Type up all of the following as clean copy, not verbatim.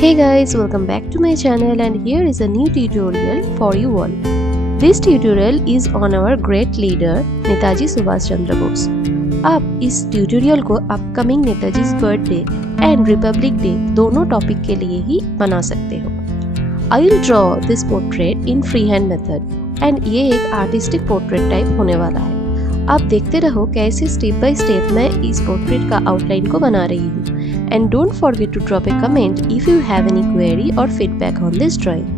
Hey guys, welcome back to my channel and here is a new tutorial for you all. This tutorial is on our great leader Netaji Subhash Chandra Bose. आप इस ट्यूटोरियल को अपकमिंग Netaji birthday and Republic day दोनों टॉपिक के लिए ही बना सकते हो. I will draw this portrait in free hand method and ये एक आर्टिस्टिक पोर्ट्रेट टाइप होने वाला है. आप देखते रहो कैसे स्टेप बाय स्टेप मैं इस पोर्ट्रेट का आउटलाइन को बना रही हूँ. And don't forget to drop a comment if you have any query or feedback on this drawing.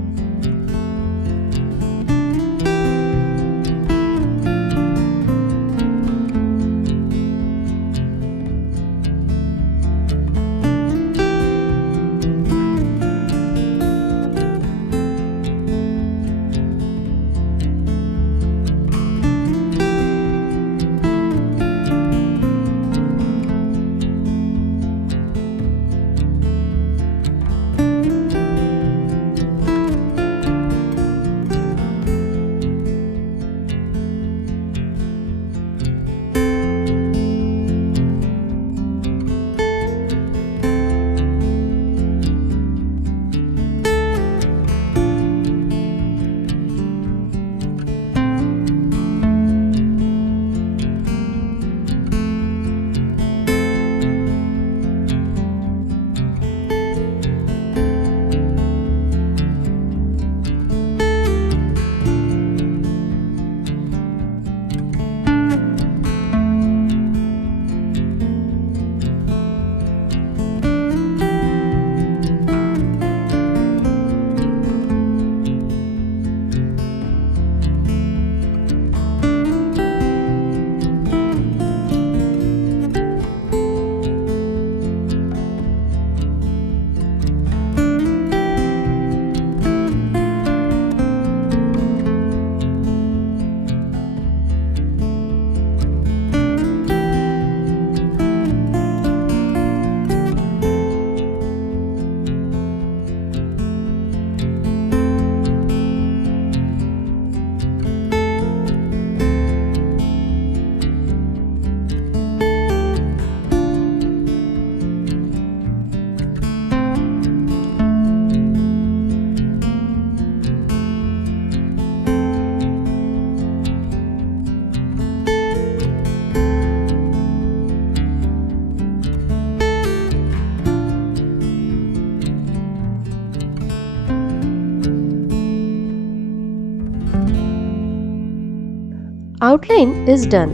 Outline is done.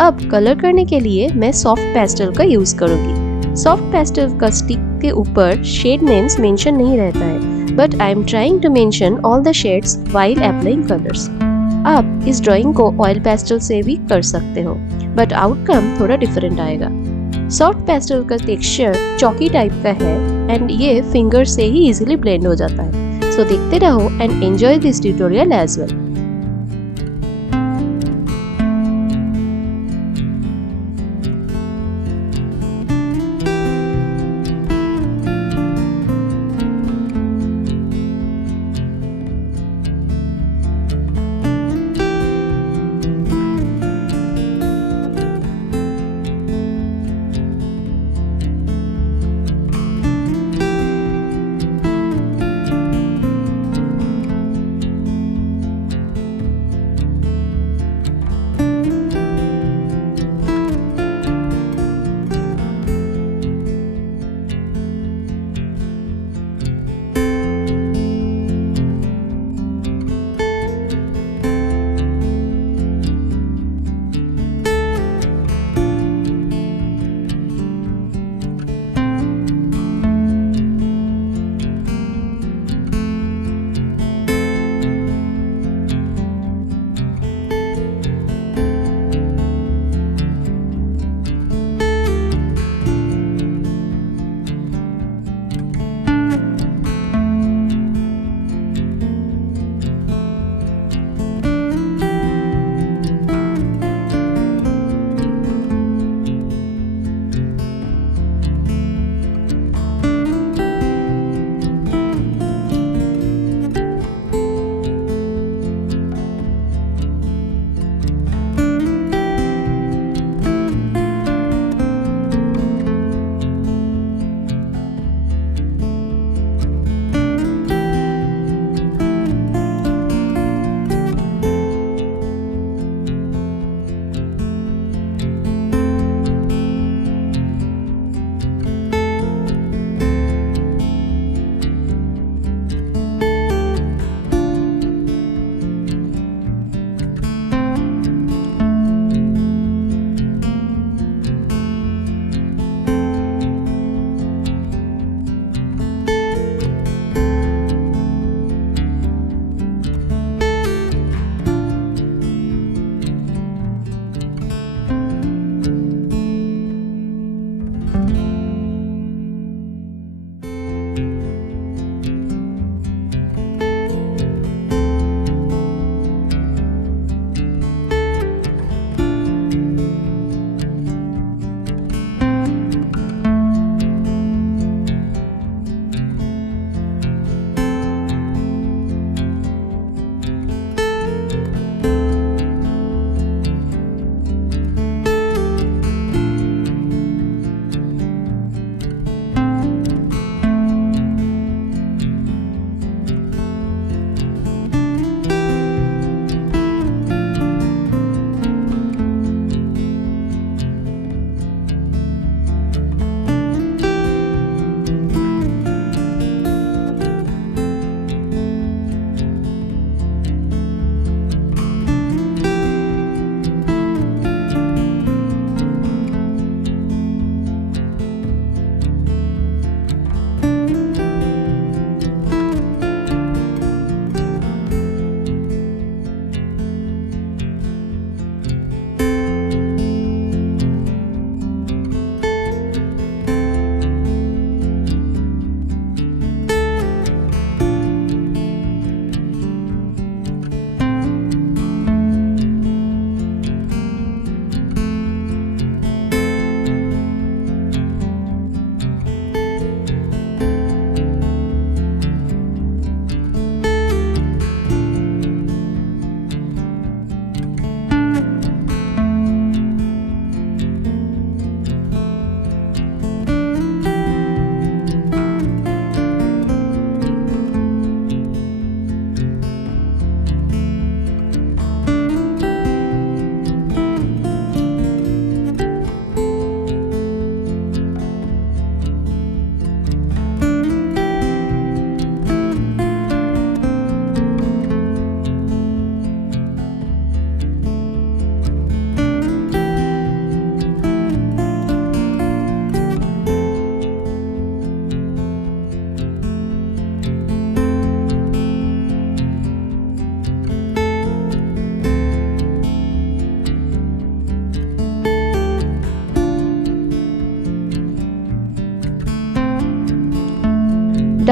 अब कलर करने के लिए मैं सॉफ्ट पेस्टल का यूज करूंगी. सॉफ्ट पेस्टल का स्टिक के ऊपर शेड नेम्स मेंशन नहीं रहता है, but I am trying to mention all the shades while applying colours. आप इस ड्राइंग को ऑयल पेस्टल से भी कर सकते हो, बट आउटकम थोड़ा डिफरेंट आएगा. सॉफ्ट पेस्टल का टेक्सचर चॉकी टाइप का है एंड ये फिंगर से ही इजीली ब्लेंड हो जाता है. सो देखते रहो and enjoy this tutorial as well.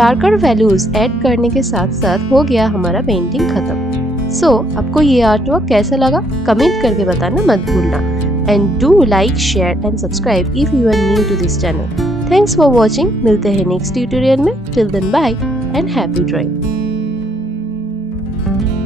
Darker values add करने के साथ साथ हो गया हमारा पेंटिंग खत्म। सो आपको ये आर्ट वर्क कैसा लगा कमेंट करके बताना मत भूलना। And do like, share and subscribe if you are new to this channel. Thanks for watching. मिलते हैं नेक्स्ट ट्यूटोरियल में। Till then bye and happy drawing.